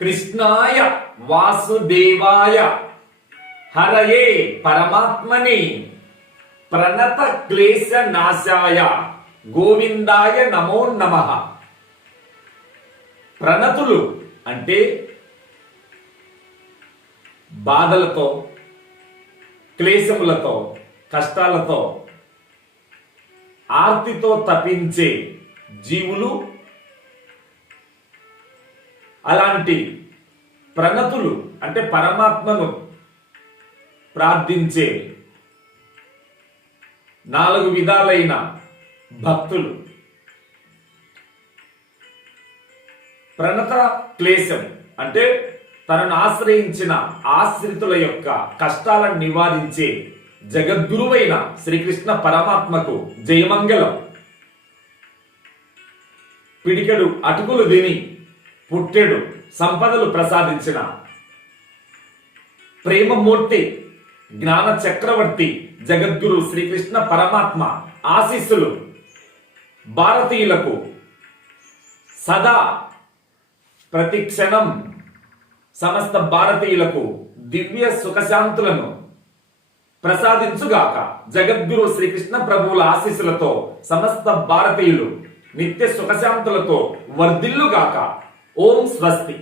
కృష్ణాయ వాసుదేవాయ హరయే పరమాత్మని ప్రణత క్లేశ నాశాయ గోవిందాయ నమో నమః. ప్రణతులు అంటే బాధలతో, క్లేశములతో, కష్టాలతో, ఆర్తితో తపించే జీవులు. అలాంటి ప్రణతులు అంటే పరమాత్మను ప్రార్థించే 4 విధాలైన భక్తులు. ప్రణత క్లేశం అంటే తనను ఆశ్రయించిన ఆశ్రితుల యొక్క కష్టాలను నివారించే జగద్గురువైన శ్రీకృష్ణ పరమాత్మకు జయమంగళం. పిడికెడు అటుకులు తిని పుట్టెడు సంపదలు ప్రసాదించిన ప్రేమమూర్తి, జ్ఞాన చక్రవర్తి జగద్గురు శ్రీకృష్ణ పరమాత్మ ఆశీస్సులు భారతీయులకు సదా ప్రతి క్షణం సమస్త భారతీయులకు దివ్య సుఖశాంతులను ప్రసాదించుగాక. జగద్గురు శ్రీకృష్ణ ప్రభువుల ఆశీస్సులతో సమస్త భారతీయులు నిత్య సుఖశాంతులతో వర్ధిల్లుగాక. ఓం స్వస్తి.